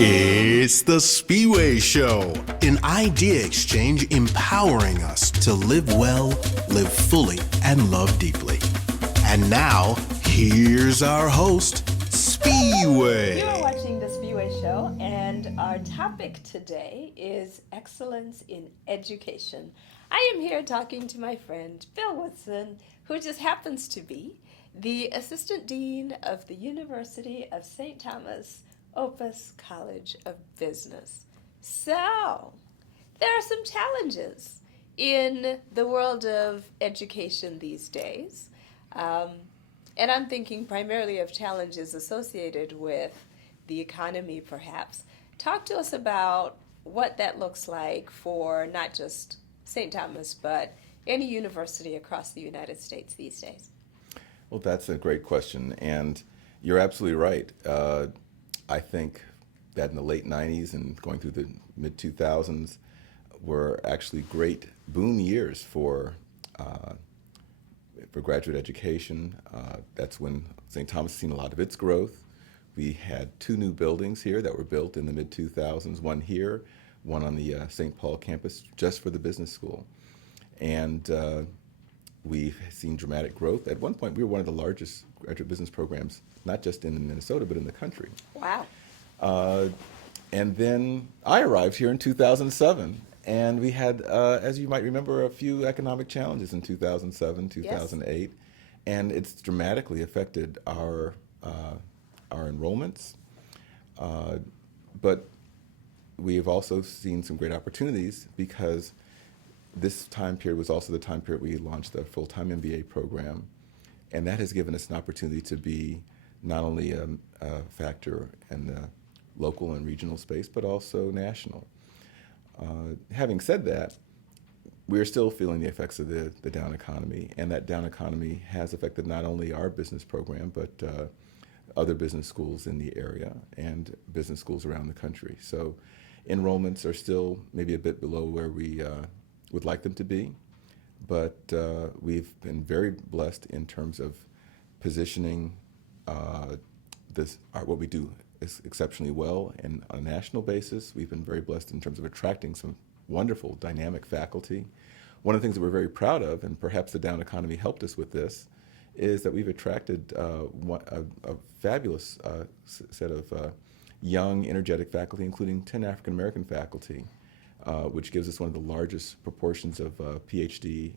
It's the Spiwe Show, an idea exchange empowering us to live well, live fully, and love deeply. And now, here's our host, Spiwe. You are watching the Spiwe Show, and our topic today is excellence in education. I am here talking to my friend, Bill Woodson, who just happens to be the Assistant Dean of the University of St. Thomas Opus College of Business. So, there are some challenges in the world of education these days. And I'm thinking primarily of challenges associated with the economy, perhaps. Talk to us about what that looks like for not just St. Thomas, but any university across the United States these days. Well, that's a great question, and you're absolutely right. I think that in the late 90s and going through the mid-2000s were actually great boom years for graduate education. That's when St. Thomas has seen a lot of its growth. We had two new buildings here that were built in the mid-2000s, one here, one on the St. Paul campus, just for the business school. And we've seen dramatic growth. At one point, we were one of the largest graduate business programs, not just in Minnesota, but in the country. Wow. And then I arrived here in 2007, and we had, as you might remember, a few economic challenges in 2007, 2008, yes. And it's dramatically affected our enrollments. But we have also seen some great opportunities because this time period was also the time period we launched the full-time MBA program, and that has given us an opportunity to be not only a factor in the local and regional space, but also national. Having said that, we're still feeling the effects of the down economy, and that down economy has affected not only our business program, but other business schools in the area and business schools around the country. So enrollments are still maybe a bit below where we would like them to be, but we've been very blessed in terms of positioning what we do is exceptionally well, and on a national basis, we've been very blessed in terms of attracting some wonderful, dynamic faculty. One of the things that we're very proud of, and perhaps the down economy helped us with this, is that we've attracted a fabulous set of young, energetic faculty, including 10 African American faculty, which gives us one of the largest proportions of PhD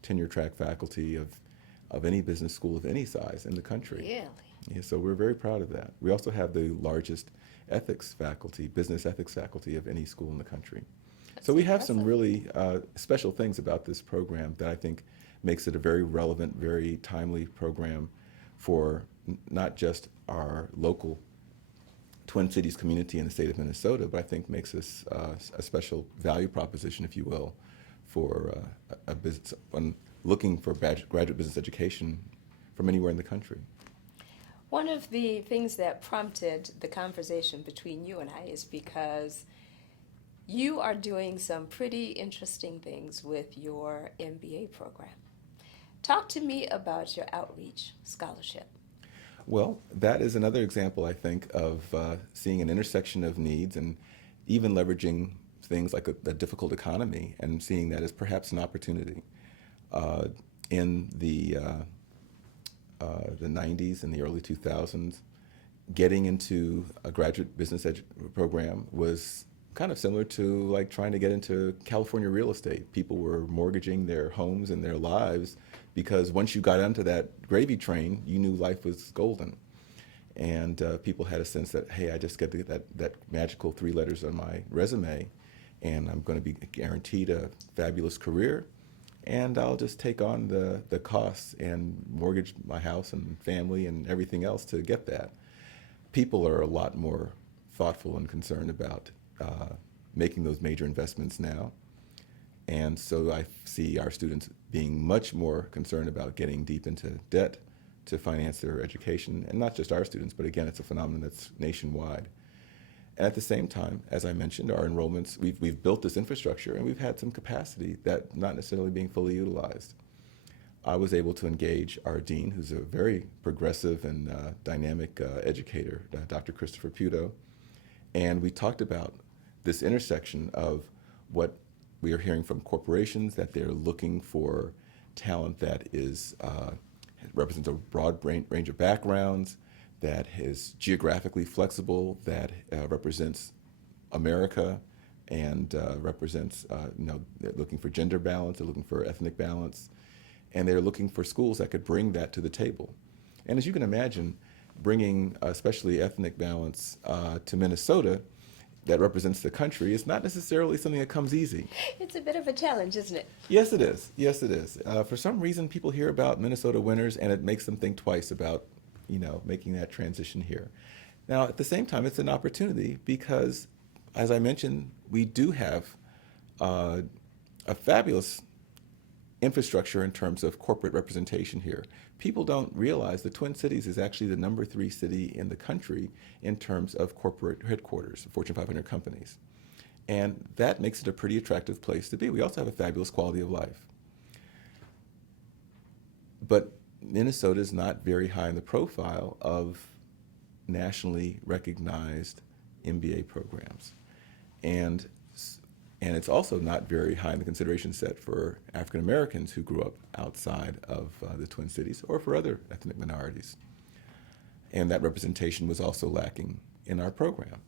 tenure track faculty of any business school of any size in the country. Really? Yeah, so we're very proud of that. We also have the largest ethics faculty, business ethics faculty of any school in the country. That's so we have impressive. some really special things about this program that I think makes it a very relevant, very timely program for not just our local Twin Cities community in the state of Minnesota, but I think makes us a special value proposition, if you will, for a business looking for graduate business education from anywhere in the country. One of the things that prompted the conversation between you and I is because you are doing some pretty interesting things with your MBA program. Talk to me about your outreach scholarship. Well, that is another example, I think, of seeing an intersection of needs and even leveraging things like a difficult economy and seeing that as perhaps an opportunity. In the 90s and the early 2000s, getting into a graduate business program was kind of similar to like trying to get into California real estate. People were mortgaging their homes and their lives because once you got onto that gravy train, you knew life was golden. And people had a sense that, hey, I just get that magical 3 letters on my resume, and I'm going to be guaranteed a fabulous career, and I'll just take on the costs and mortgage my house and family and everything else to get that. People are a lot more thoughtful and concerned about making those major investments now. And so I see our students being much more concerned about getting deep into debt to finance their education, and not just our students, but again, it's a phenomenon that's nationwide. And at the same time, as I mentioned, our enrollments, we've built this infrastructure and we've had some capacity that not necessarily being fully utilized. I was able to engage our dean, who's a very progressive and dynamic educator, Dr. Christopher Puto, and we talked about this intersection of what we are hearing from corporations, that they're looking for talent that represents a broad range of backgrounds, that is geographically flexible, that represents America, and represents, they're looking for gender balance, they're looking for ethnic balance, and they're looking for schools that could bring that to the table. And as you can imagine, bringing especially ethnic balance to Minnesota, that represents the country, is not necessarily something that comes easy. It's a bit of a challenge, isn't it? Yes, it is. Yes, it is. For some reason, people hear about Minnesota winters, and it makes them think twice about, making that transition here. Now, at the same time, it's an opportunity because, as I mentioned, we do have a fabulous infrastructure in terms of corporate representation here. People don't realize the Twin Cities is actually the number 3 city in the country in terms of corporate headquarters, Fortune 500 companies. And that makes it a pretty attractive place to be. We also have a fabulous quality of life. But Minnesota is not very high in the profile of nationally recognized MBA programs. And it's also not very high in the consideration set for African Americans who grew up outside of the Twin Cities, or for other ethnic minorities. And that representation was also lacking in our program.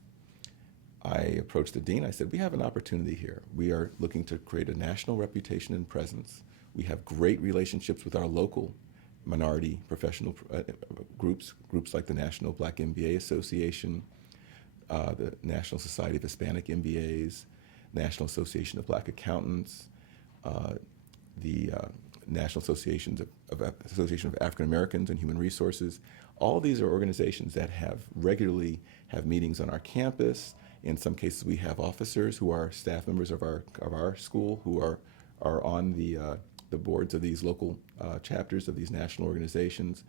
I approached the dean. I said, we have an opportunity here. We are looking to create a national reputation and presence. We have great relationships with our local minority professional groups like the National Black MBA Association, the National Society of Hispanic MBAs, National Association of Black Accountants, the National Association of African Americans and Human Resources. All these are organizations that regularly have meetings on our campus. In some cases, we have officers who are staff members of our school who are on the boards of these local chapters of these national organizations.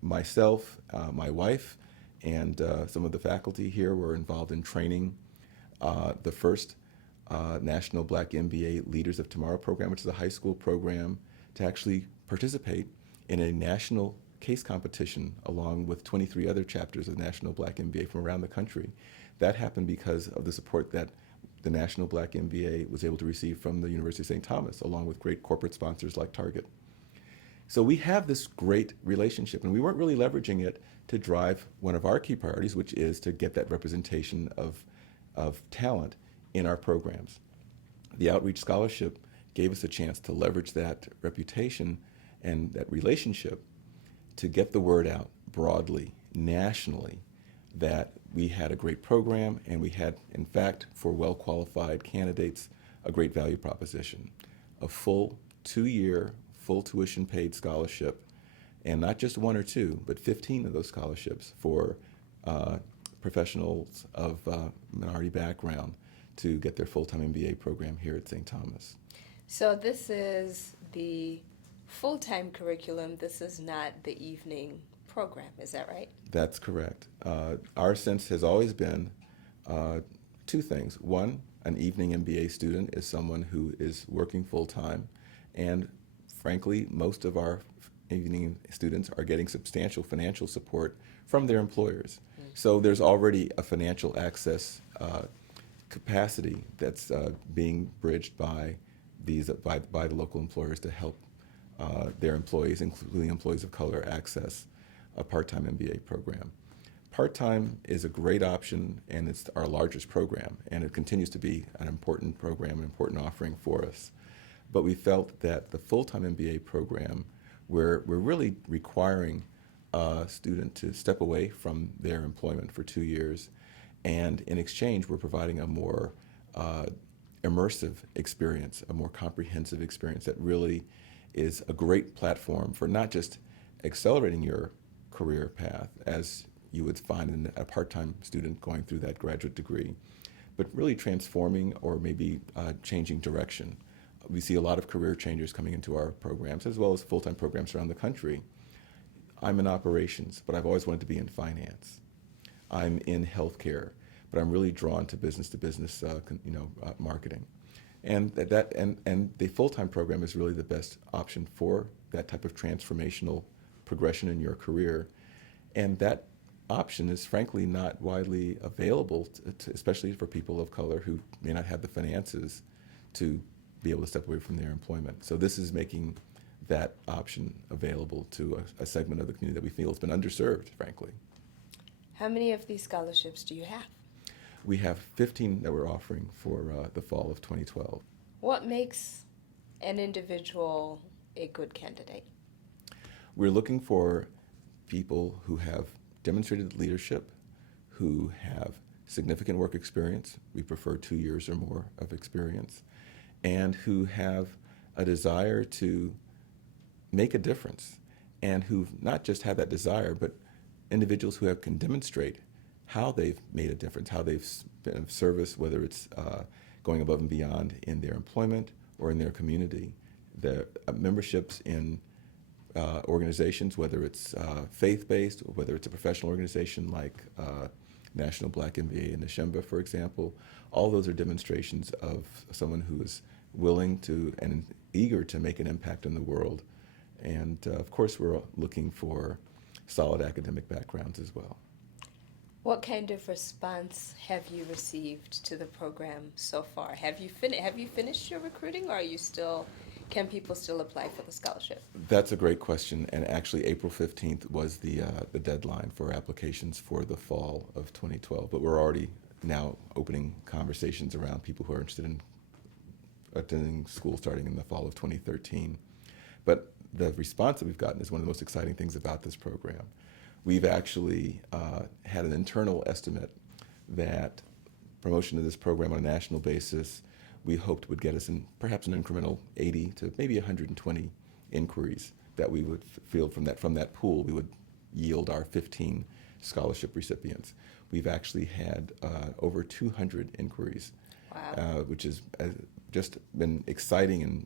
Myself, my wife, and some of the faculty here were involved in training the first National Black MBA Leaders of Tomorrow program, which is a high school program, to actually participate in a national case competition along with 23 other chapters of National Black MBA from around the country. That happened because of the support that the National Black MBA was able to receive from the University of St. Thomas, along with great corporate sponsors like Target. So we have this great relationship, and we weren't really leveraging it to drive one of our key priorities, which is to get that representation of talent in our programs. The Outreach Scholarship gave us a chance to leverage that reputation and that relationship to get the word out broadly, nationally, that we had a great program, and we had, in fact, for well-qualified candidates, a great value proposition. A full 2-year, full tuition-paid scholarship, and not just 1 or 2, but 15 of those scholarships for professionals of minority background to get their full-time MBA program here at St. Thomas. So this is the full-time curriculum. This is not the evening program. Is that right? That's correct. Our sense has always been 2 things. One, an evening MBA student is someone who is working full-time, and frankly, most of our evening students are getting substantial financial support from their employers. Mm-hmm. So there's already a financial access capacity that's being bridged by by the local employers to help their employees, including employees of color, access a part-time MBA program. Part-time is a great option, and it's our largest program, and it continues to be an important program, an important offering for us. But we felt that the full-time MBA program, we're really requiring a student to step away from their employment for 2 years, and in exchange, we're providing a more immersive experience, a more comprehensive experience that really is a great platform for not just accelerating your career path, as you would find in a part-time student going through that graduate degree, but really transforming or maybe changing direction. We see a lot of career changers coming into our programs, as well as full-time programs around the country. I'm in operations, but I've always wanted to be in finance. I'm in healthcare, but I'm really drawn to business-to-business marketing. And and the full-time program is really the best option for that type of transformational progression in your career. And that option is frankly not widely available, especially for people of color who may not have the finances to be able to step away from their employment. So this is making that option available to a segment of the community that we feel has been underserved, frankly. How many of these scholarships do you have? We have 15 that we're offering for the fall of 2012. What makes an individual a good candidate? We're looking for people who have demonstrated leadership, who have significant work experience. We prefer 2 years or more of experience, and who have a desire to make a difference, and who not just have that desire, but individuals who can demonstrate how they've made a difference, how they've been of service, whether it's going above and beyond in their employment or in their community. The memberships in organizations, whether it's faith-based or whether it's a professional organization like National Black MBA and Neshemba, for example, all those are demonstrations of someone who is willing to and eager to make an impact in the world. And of course, we're looking for solid academic backgrounds as well. What kind of response have you received to the program so far? Have you finished your recruiting, or can people still apply for the scholarship? That's a great question, and actually April 15th was the deadline for applications for the fall of 2012, but we're already now opening conversations around people who are interested in attending school starting in the fall of 2013. But the response that we've gotten is one of the most exciting things about this program. We've actually had an internal estimate that promotion of this program on a national basis we hoped would get us in perhaps an incremental 80 to maybe 120 inquiries that we would field from that pool. We would yield our 15 scholarship recipients. We've actually had over 200 inquiries, wow. Which has just been exciting, and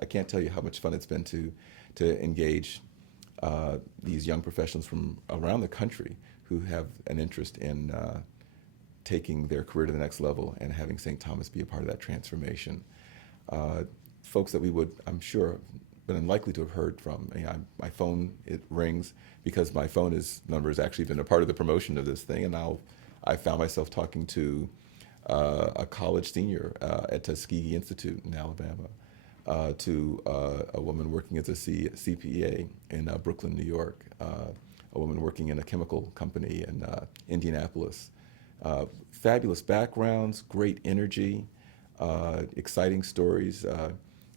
I can't tell you how much fun it's been to engage these young professionals from around the country who have an interest in taking their career to the next level and having St. Thomas be a part of that transformation. Folks that we would, I'm sure, been unlikely to have heard from. My phone, it rings because my phone number has actually been a part of the promotion of this thing, and I found myself talking to a college senior at Tuskegee Institute in Alabama, to a woman working as a CPA in Brooklyn, New York, a woman working in a chemical company in Indianapolis. Fabulous backgrounds, great energy, exciting stories.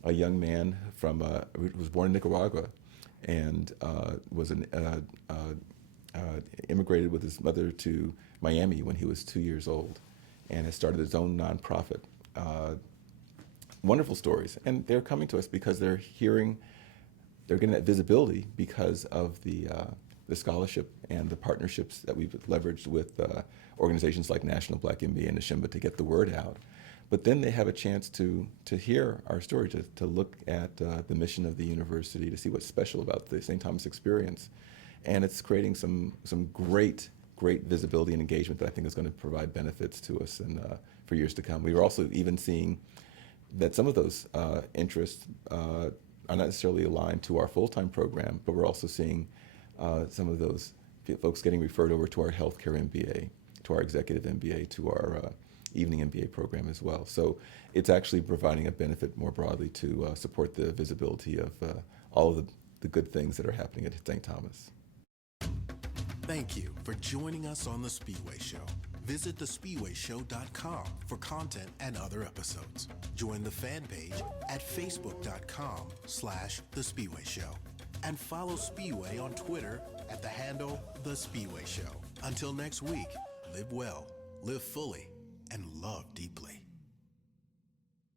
A young man who was born in Nicaragua and immigrated with his mother to Miami when he was 2 years old, and has started his own nonprofit. Wonderful stories, and they're coming to us because they're getting that visibility because of the scholarship and the partnerships that we've leveraged with organizations like National Black MBA and Neshemba to get the word out. But then they have a chance to hear our story, to look at the mission of the university, to see what's special about the St. Thomas experience. And it's creating some great visibility and engagement that I think is going to provide benefits to us for years to come. We were also even seeing that some of those interests are not necessarily aligned to our full-time program, but we're also seeing some of those folks getting referred over to our healthcare MBA, to our executive MBA, to our evening MBA program as well. So it's actually providing a benefit more broadly to support the visibility of all of the good things that are happening at St. Thomas. Thank you for joining us on The Spiwe Show. Visit thespiweshow.com for content and other episodes. Join the fan page at facebook.com/The Spiwe Show. And follow Spiwe on Twitter at the handle The Spiwe Show. Until next week, live well, live fully, and love deeply.